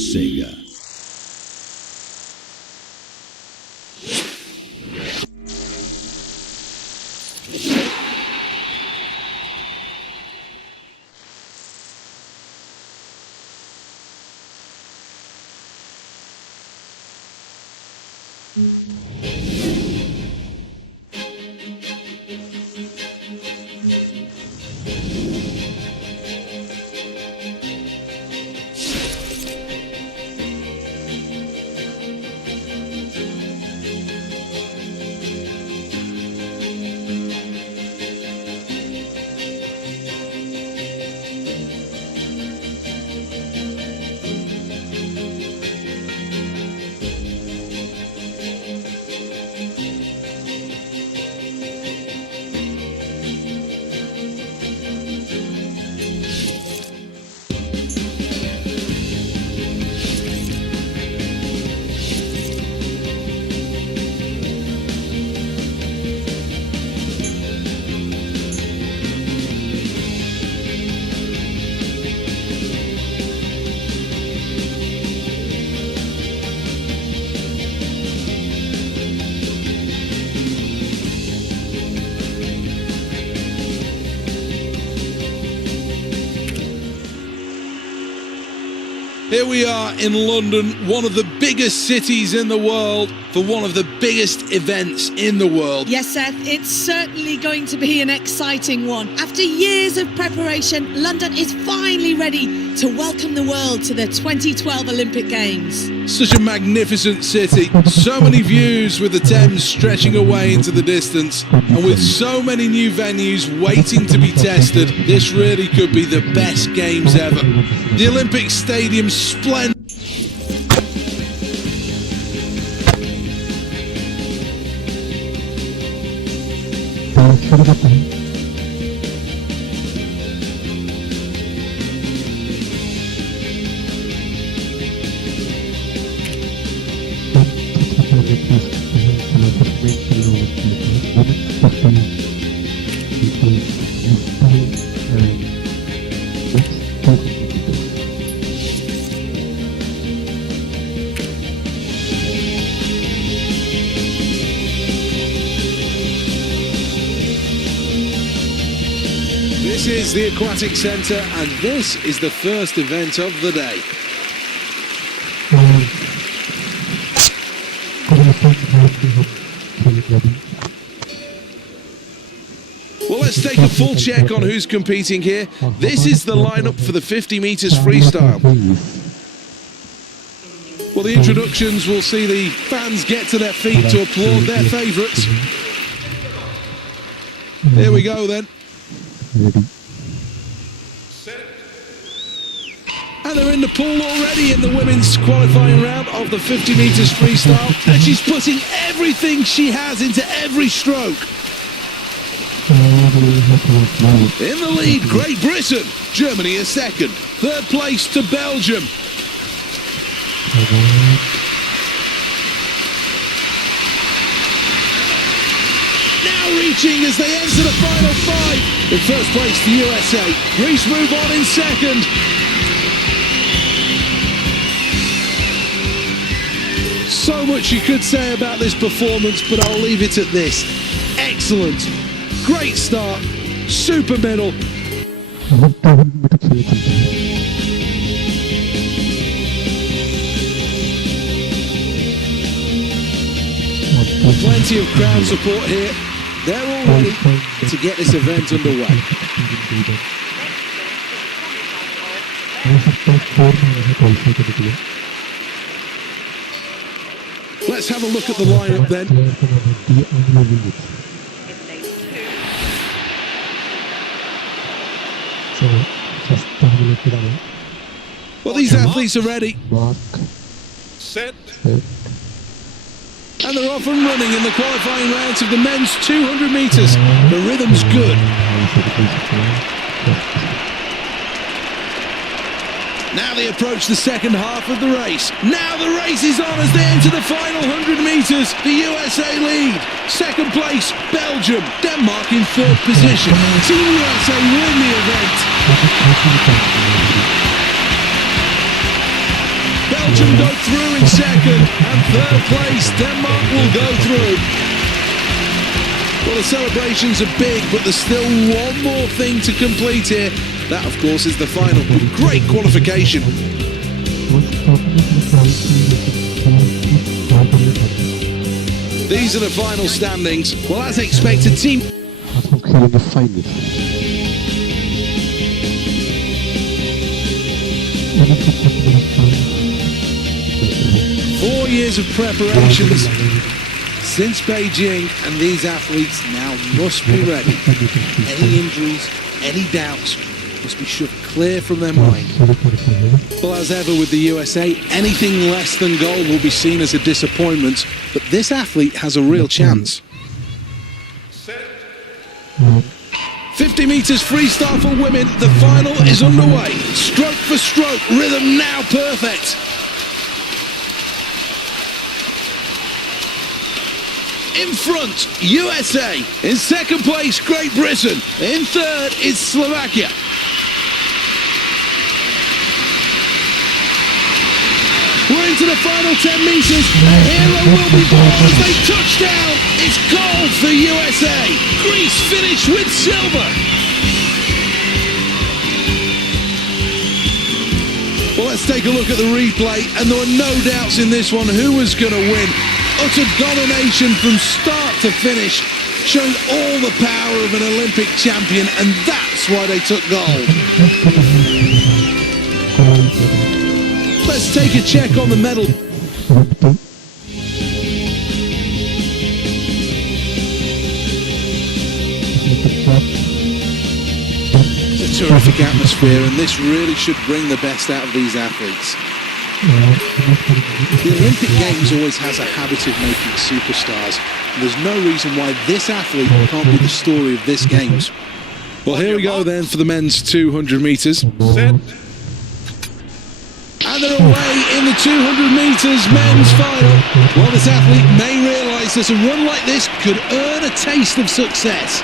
Sega. Here we are in London, one of the biggest cities in the world, for one of the biggest events in the world. Yes, Seth, it's certainly going to be an exciting one. After years of preparation, London is finally ready to welcome the world to the 2012 Olympic Games. Such a magnificent city, so many views with the Thames stretching away into the distance, and with so many new venues waiting to be tested, this really could be the best games ever. The Olympic Stadium's splendid. This is the Aquatic Centre, and this is the first event of the day. Well, let's take a full check on who's competing here. This is the lineup for the 50 metres freestyle. Well, the introductions will see the fans get to their feet to applaud their favourites. Here we go then. And they're in the pool already in the women's qualifying round of the 50 metres freestyle, and she's putting everything she has into every stroke. In the lead, Great Britain. Germany is second. Third place to Belgium. Now reaching as they enter the final five. In first place, the USA. Greece move on in second. So much you could say about this performance, but I'll leave it at this. Excellent. Great start. Super medal. Plenty of crowd support here. They're all ready to get this event underway. Let's have a look at the lineup then. Well, these athletes are ready. Set. And they're off and running in the qualifying rounds of the men's 200 metres. The rhythm's good. Now they approach the second half of the race. Now the race is on as they enter the final 100 metres. The USA lead. Second place, Belgium. Denmark in third position. Team USA win the event. Belgium go through in second, and third place, Denmark will go through. Well, the celebrations are big, but there's still one more thing to complete here. That, of course, is the final. Great qualification. These are the final standings. Well, as expected, team... 4 years of preparations since Beijing, and these athletes now must be ready. Any injuries, any doubts must be shoved clear from their mind. Well, as ever with the USA, anything less than gold will be seen as a disappointment, but this athlete has a real chance. 50 metres freestyle for women, the final is underway. Stroke for stroke, rhythm now perfect. In front, USA. In second place, Great Britain. In third is Slovakia. We're into the final 10 metres. A hero will be born as they touch down. It's gold for USA. Greece finished with silver. Well, let's take a look at the replay, and there were no doubts in this one who was going to win. Utter domination from start to finish, showing all the power of an Olympic champion, and that's why they took gold. Let's take a check on the medal. It's a terrific atmosphere, and this really should bring the best out of these athletes. The Olympic Games always has a habit of making superstars, and there's no reason why this athlete can't be the story of this Games. Well, here we go then for the men's 200 metres. And they're away in the 200 metres men's final. Well, this athlete may realise that a run like this could earn a taste of success.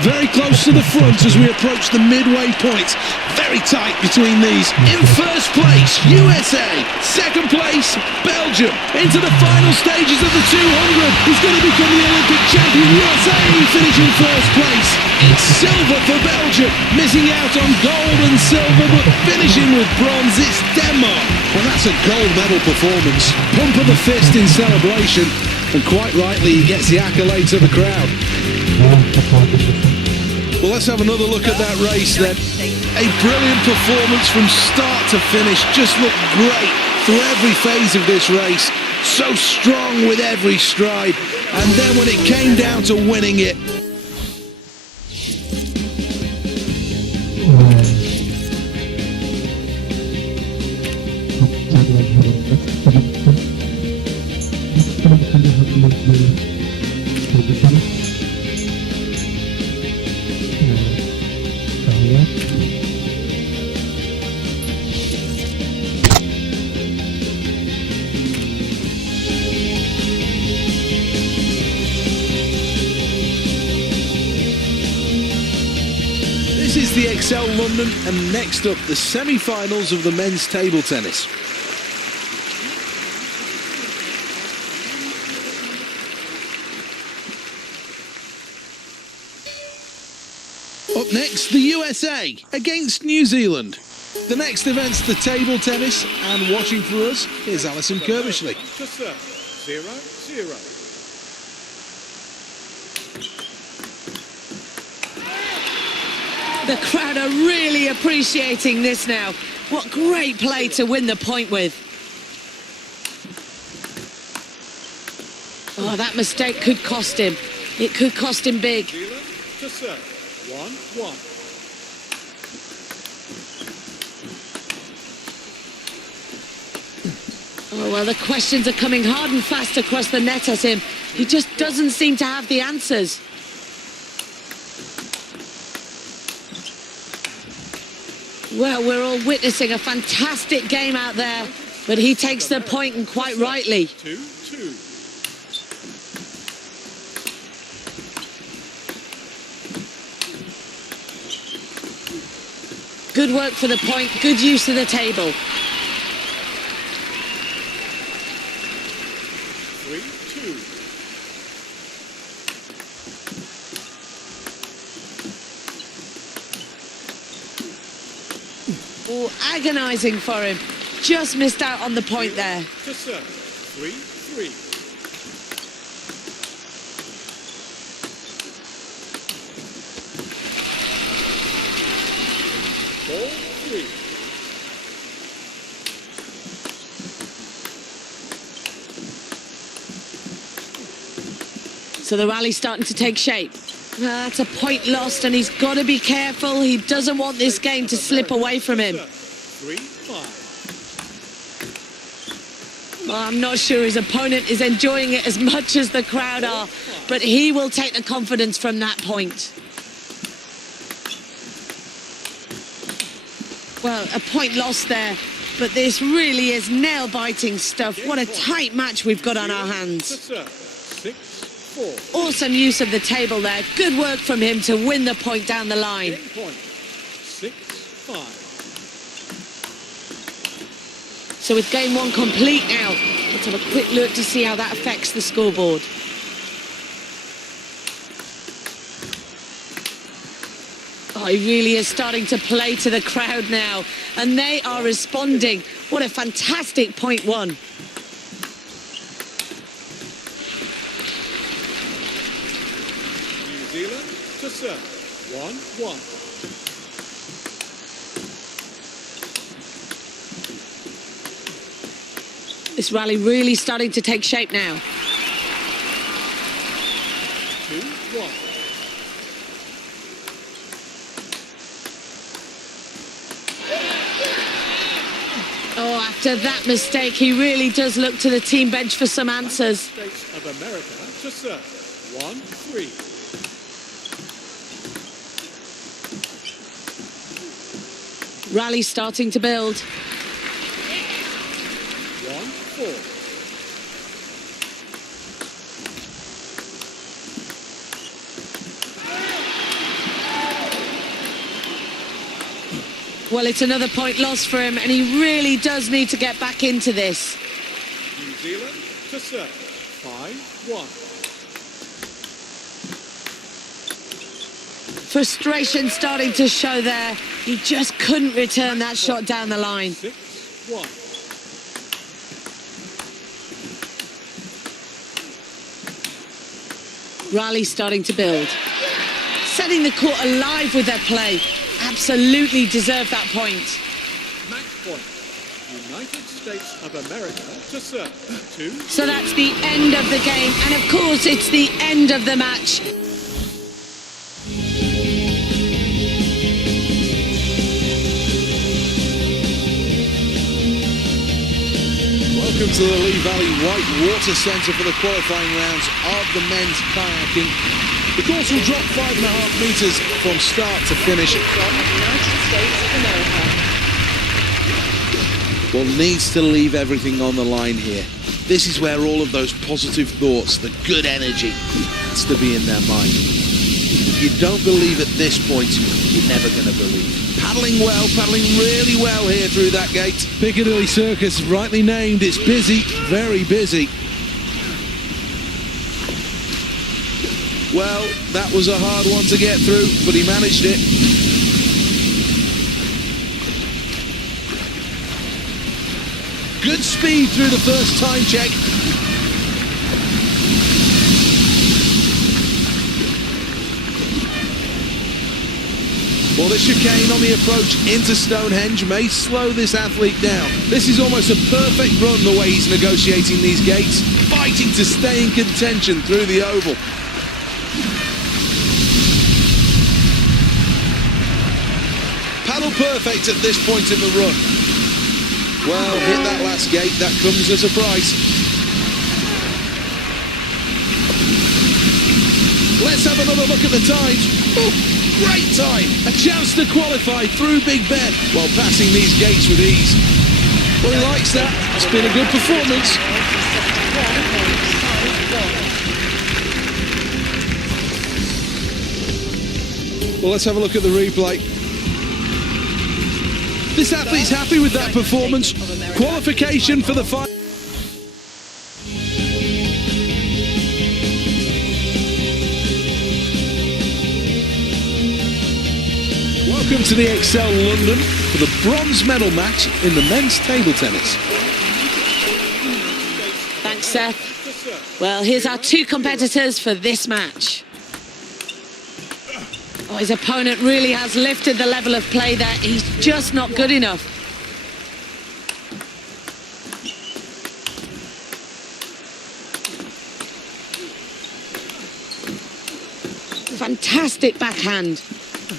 Very close to the front as we approach the midway point. Very tight between these. In first place, USA. Second place, Belgium. Into the final stages of the 200. Who's going to become the Olympic champion? USA finishing first place. It's silver for Belgium. Missing out on gold and silver, but finishing with bronze, it's Denmark. Well, that's a gold medal performance. Pump of the fist in celebration. And quite rightly, he gets the accolades of the crowd. Well, let's have another look at that race then. A brilliant performance from start to finish. Just looked great through every phase of this race. So strong with every stride. And then when it came down to winning it, this is the Excel London, and next up the semi-finals of the men's table tennis. Up next, the USA against New Zealand. The next event's the table tennis, and watching for us is Alison Kirbishley. 0-0. The crowd are really appreciating this now. What great play to win the point with. Oh, that mistake could cost him. It could cost him big. To serve. 1-1. Oh, well, the questions are coming hard and fast across the net at him. He just doesn't seem to have the answers. Well, we're all witnessing a fantastic game out there, but he takes the point, and quite rightly. 2-2. Good work for the point, good use of the table. 3-2. Oh, agonising for him. Just missed out on the point there. To serve. 3-3. Ball 3. So the rally's starting to take shape. That's a point lost, and he's got to be careful. He doesn't want this game to slip away from him. 3-5. Well, I'm not sure his opponent is enjoying it as much as the crowd are, but he will take the confidence from that point. Well, a point lost there, but this really is nail-biting stuff. What a tight match we've got on our hands. 6-4. Awesome use of the table there. Good work from him to win the point down the line. 6-5. So with game one complete now, let's have a quick look to see how that affects the scoreboard. Oh, he really is starting to play to the crowd now, and they are responding. What a fantastic point one. New Zealand to serve. 1-1. This rally really starting to take shape now. 2-1. Oh, after that mistake, he really does look to the team bench for some answers. States of America to serve. 1-3. Rally starting to build. 1-4. Well, it's another point lost for him, and he really does need to get back into this. New Zealand to serve. 5-1. Frustration starting to show there. He just couldn't return that shot down the line. 6-1. Rally starting to build. Setting the court alive with their play. Absolutely deserved that point. Match point. United States of America to serve. 2. So that's the end of the game, and of course it's the end of the match. Welcome to the Lee Valley Whitewater Centre for the qualifying rounds of the men's kayaking. The course will drop 5.5 metres from start to finish. From the United States of America. Well, needs to leave everything on the line here. This is where all of those positive thoughts, the good energy, has to be in their mind. If you don't believe at this point, you're never going to believe. Paddling well, paddling really well here through that gate. Piccadilly Circus, rightly named. It's busy, very busy. Well, that was a hard one to get through, but he managed it. Good speed through the first time check. Well, the chicane on the approach into Stonehenge may slow this athlete down. This is almost a perfect run the way he's negotiating these gates, fighting to stay in contention through the oval. Paddle perfect at this point in the run. Well, hit that last gate, that comes as a price. Let's have another look at the times. Oh, great time! A chance to qualify through Big Ben while passing these gates with ease. Well, he likes that. It's been a good performance. Well, let's have a look at the replay. This athlete's happy with that performance. Qualification for the final. welcome to the Excel London for the bronze medal match in the men's table tennis. Thanks, Seth. Well, here's our two competitors for this match. Oh, his opponent really has lifted the level of play there. He's just not good enough. Fantastic backhand.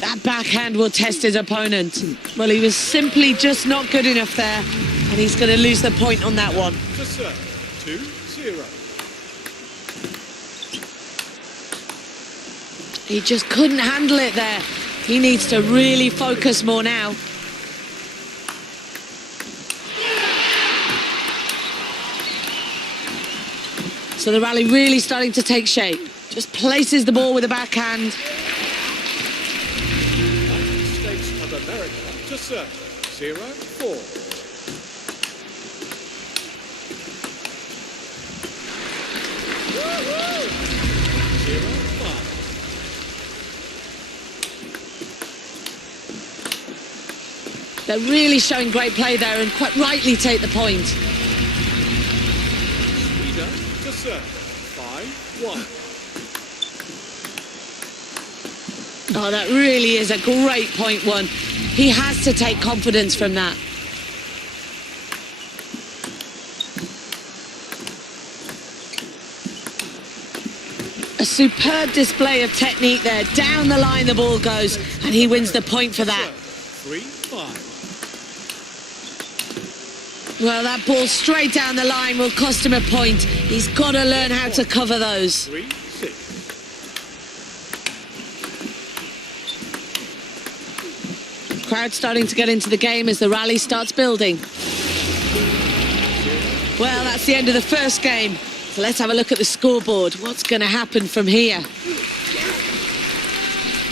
That backhand will test his opponent. Well, he was simply just not good enough there, and he's going to lose the point on that one. To serve. 2-0. He just couldn't handle it there. He needs to really focus more now. So the rally really starting to take shape. Just places the ball with a backhand. United States of America to serve. 0-4. They're really showing great play there and quite rightly take the point. Sweden to serve. 5-1. Oh, that really is a great point one. He has to take confidence from that. A superb display of technique there. Down the line the ball goes, and he wins the point for that. 3-5. Well, that ball straight down the line will cost him a point. He's got to learn how to cover those. 3-6. Crowd starting to get into the game as the rally starts building. Well, that's the end of the first game. So let's have a look at the scoreboard. What's going to happen from here?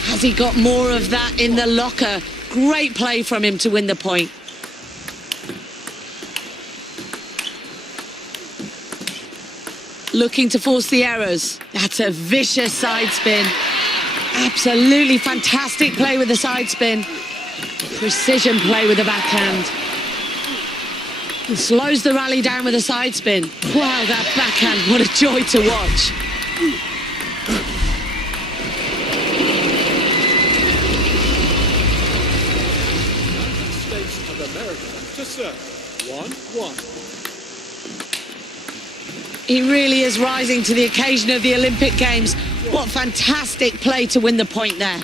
Has he got more of that in the locker? Great play from him to win the point. Looking to force the errors. That's a vicious side spin. Absolutely fantastic play with the side spin. Precision play with the backhand. He slows the rally down with a side spin. Wow, that backhand, what a joy to watch. United States of America to serve. 1-1. He really is rising to the occasion of the Olympic Games. What fantastic play to win the point there.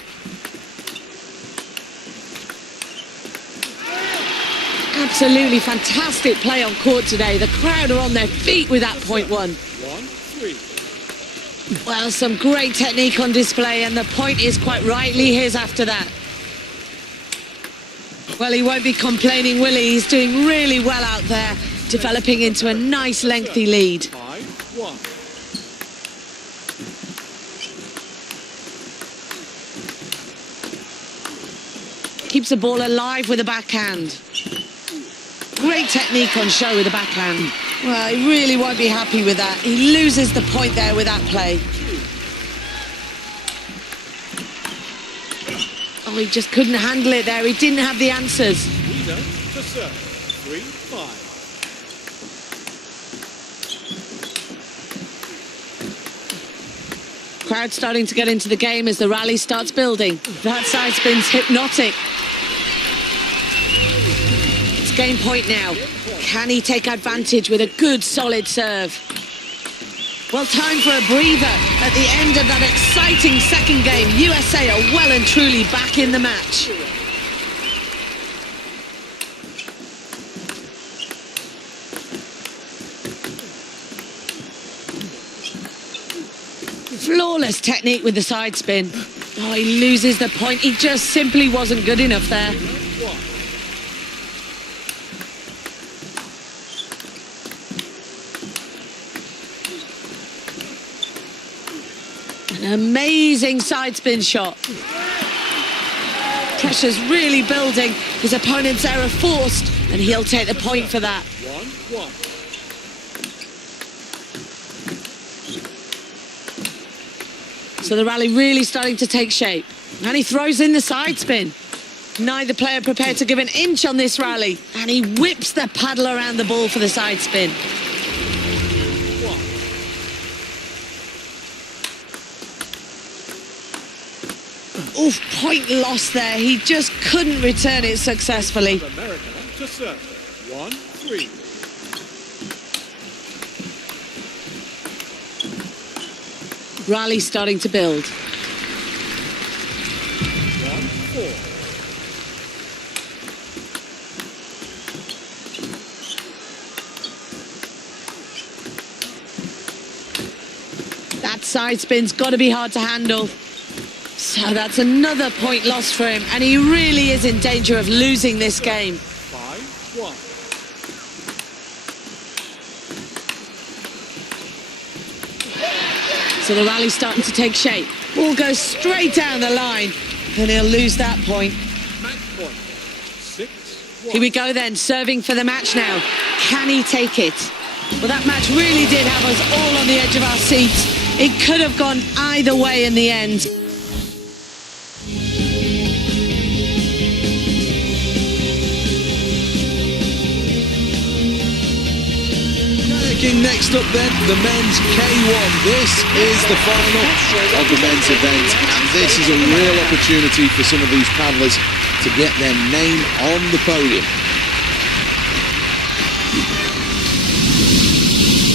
Absolutely fantastic play on court today. The crowd are on their feet with that point one. 1-3. Well, some great technique on display, and the point is quite rightly his after that. Well, he won't be complaining, will he? He's doing really well out there, developing into a nice lengthy lead. 5-1. Keeps the ball alive with a backhand. Great technique on show with the backhand. Well, he really won't be happy with that. He loses the point there with that play. Oh, he just couldn't handle it there. He didn't have the answers. Sweden to serve. 3-5. Crowd starting to get into the game as the rally starts building. That side spin's hypnotic. It's game point now. Can he take advantage with a good, solid serve? Well, time for a breather at the end of that exciting second game. USA are well and truly back in the match. Flawless technique with the side spin. Oh, he loses the point. He just simply wasn't good enough there. An amazing side spin shot. Pressure's really building. His opponent's error forced, and he'll take the point for that. 1-1. So the rally really starting to take shape. And he throws in the side spin. Neither player prepared to give an inch on this rally, and he whips the paddle around the ball for the side spin. Oof, point lost there. He just couldn't return it successfully. America to serve. 1-3. Rally starting to build. 1-4. That side spin's got to be hard to handle. So that's another point lost for him, and he really is in danger of losing this game. 5-1. So the rally's starting to take shape. Ball goes straight down the line, and he'll lose that point. Match point. 6-1. Here we go then, serving for the match now. Can he take it? Well, that match really did have us all on the edge of our seats. It could have gone either way in the end. Next up then, the men's K1. This is the final of the men's event, and this is a real opportunity for some of these paddlers to get their name on the podium.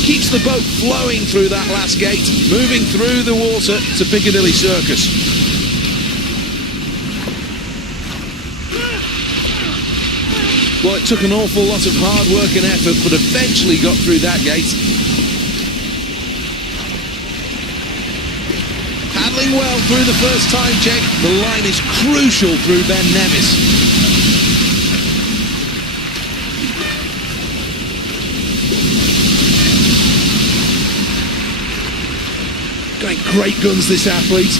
Keeps the boat flowing through that last gate, moving through the water to Piccadilly Circus. Well, it took an awful lot of hard work and effort, but eventually got through that gate. Paddling well through the first time check. The line is crucial through Ben Nevis. Got great guns, this athlete.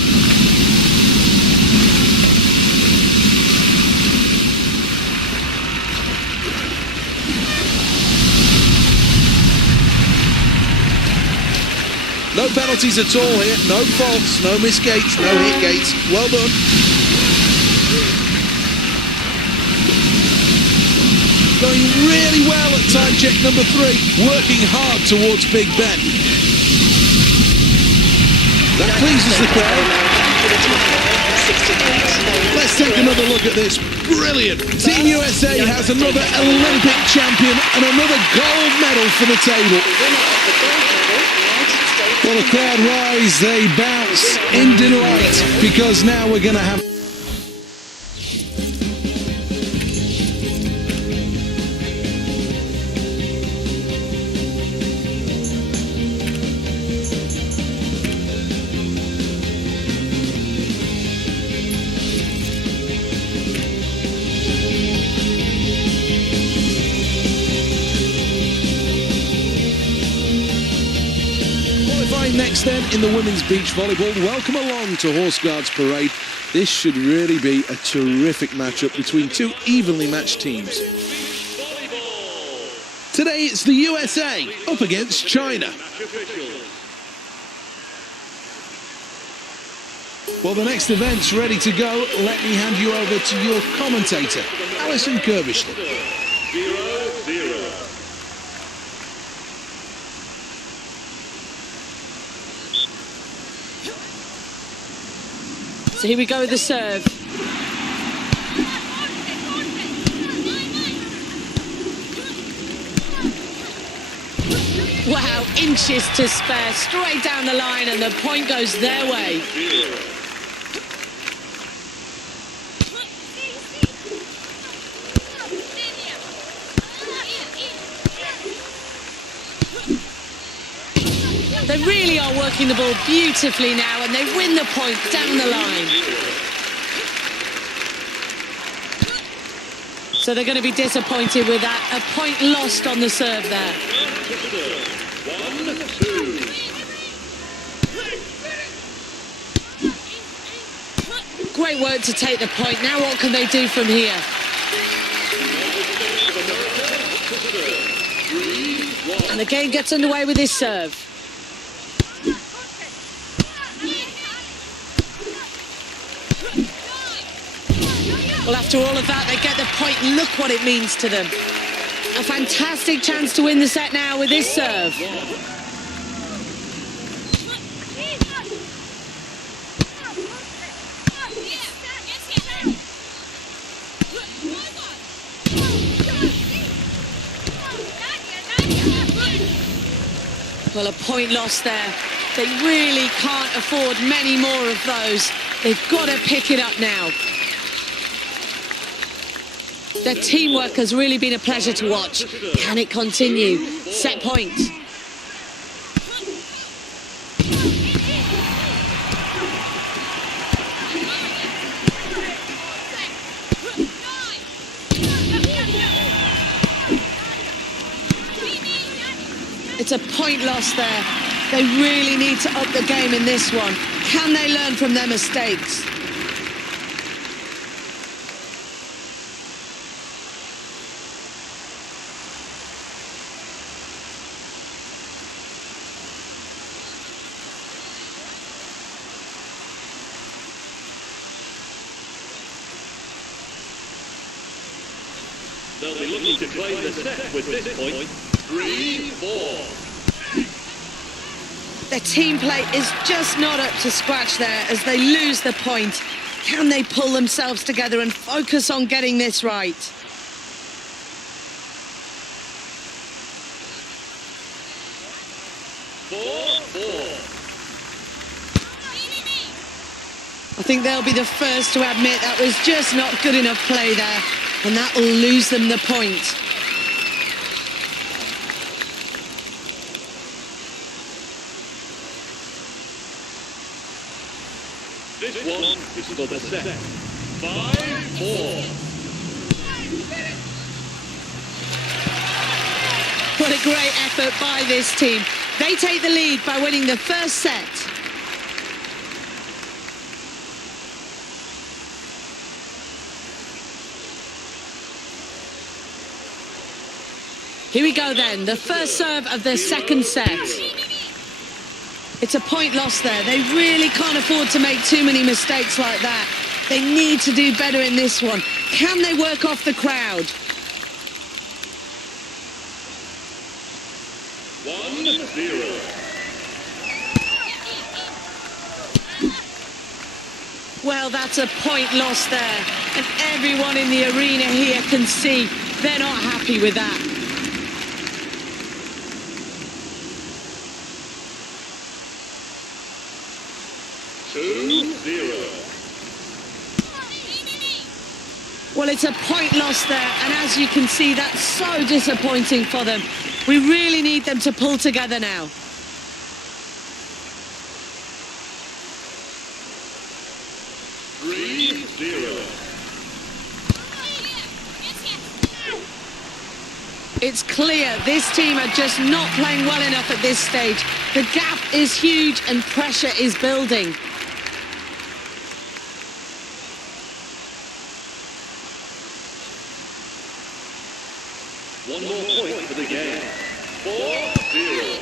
No penalties at all here, no faults, no miss gates, no hit gates. Well done. Going really well at time check number 3, working hard towards Big Ben. That pleases the crowd. Let's take another look at this. Brilliant. Team USA has another Olympic champion and another gold medal for the table. Well, the crowd rise, they bounce in delight, because now we're going to have... Next then, in the women's beach volleyball, welcome along to Horse Guards Parade. This should really be a terrific matchup between two evenly matched teams. Today it's the USA up against China. Well, the next event's ready to go. Let me hand you over to your commentator, Alison Kirbishley. 0-0. So here we go with the serve. Wow, inches to spare, straight down the line, and the point goes their way. They really are working the ball beautifully now, and they win the point down the line. So they're going to be disappointed with that. A point lost on the serve there. 1-2. Great work to take the point. Now what can they do from here? And the game gets underway with this serve. Well, after all of that, they get the point. Look what it means to them. A fantastic chance to win the set now with this serve. Well, a point lost there. They really can't afford many more of those. They've got to pick it up now. Their teamwork has really been a pleasure to watch. Can it continue? Set point. It's a point lost there. They really need to up the game in this one. Can they learn from their mistakes? They'll be looking to claim the set with this point. 3-4. Their team play is just not up to scratch there as they lose the point. Can they pull themselves together and focus on getting this right? I think they'll be the first to admit that was just not good enough play there, and that will lose them the point. This one is for the set. 5-4. What a great effort by this team. They take the lead by winning the first set. Here we go then, the first serve of the second set. It's a point lost there. They really can't afford to make too many mistakes like that. They need to do better in this one. Can they work off the crowd? 1-0. Well, that's a point lost there. And everyone in the arena here can see they're not happy with that. Well, it's a point lost there, and as you can see, that's so disappointing for them. We really need them to pull together now. It's clear this team are just not playing well enough at this stage. The gap is huge and pressure is building. One more point for the game. 4-0.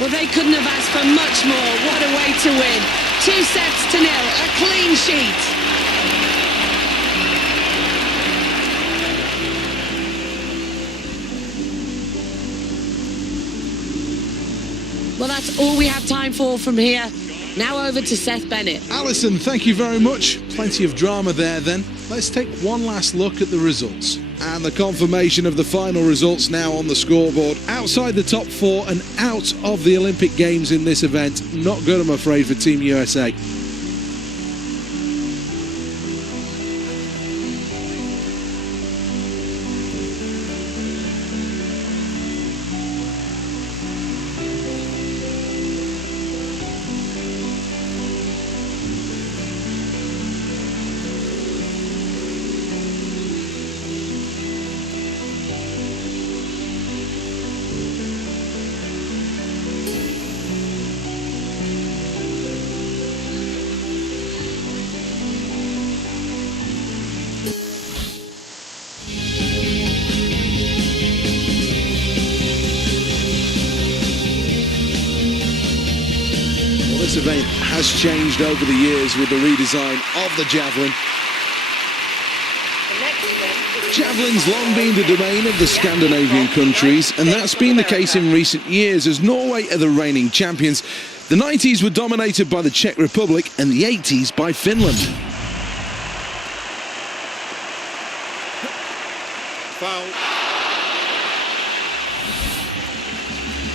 Well, they couldn't have asked for much more. What a way to win. 2-0, a clean sheet. Well, that's all we have time for from here. Now over to Seth Bennett. Alison, thank you very much. Plenty of drama there then. Let's take one last look at the results. And the confirmation of the final results now on the scoreboard. Outside the top four and out of the Olympic Games in this event. Not good, I'm afraid, for Team USA. this event has changed over the years with the redesign of the javelin. The next event is Javelin's long been the domain of the Scandinavian countries, and that's been the case in recent years as Norway are the reigning champions. The 90s were dominated by the Czech Republic and the 80s by Finland. Foul.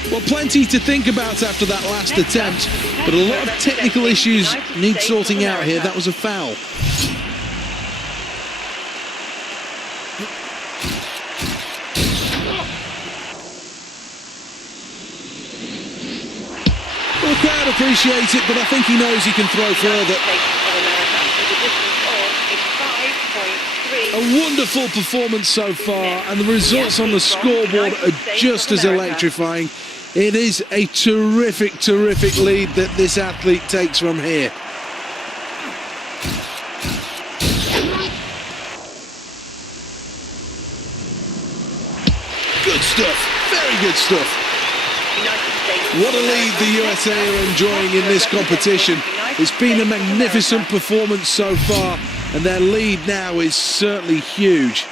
Well, plenty to think about after that last attempt, but a lot of technical issues need sorting out here. That was a foul. Well, the crowd appreciates it, but I think he knows he can throw further. A wonderful performance so far, and the results on the scoreboard are just as electrifying. It is a terrific, terrific lead that this athlete takes from here. Good stuff, very good stuff. What a lead the USA are enjoying in this competition. It's been a magnificent performance so far, and their lead now is certainly huge.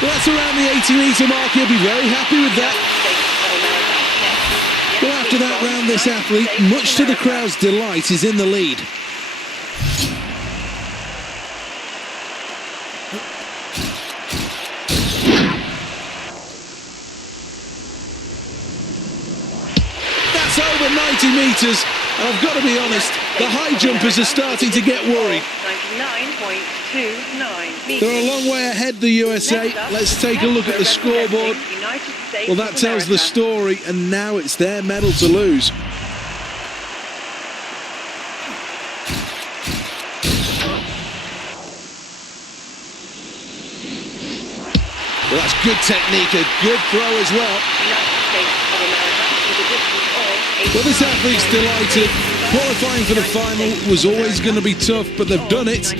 Well, that's around the 80-metre mark. He'll be very happy with that. Well, after that round, this athlete, much to the crowd's delight, is in the lead. That's over 90 metres, and I've got to be honest, the high jumpers are starting to get worried. 99.29 meters. They're a long way ahead, the USA. Let's take a look at the scoreboard. Well, that tells the story, and now it's their medal to lose. Well, that's good technique, a good throw as well. Well, this athlete's delighted. Qualifying for the final was always going to be tough, but they've done it.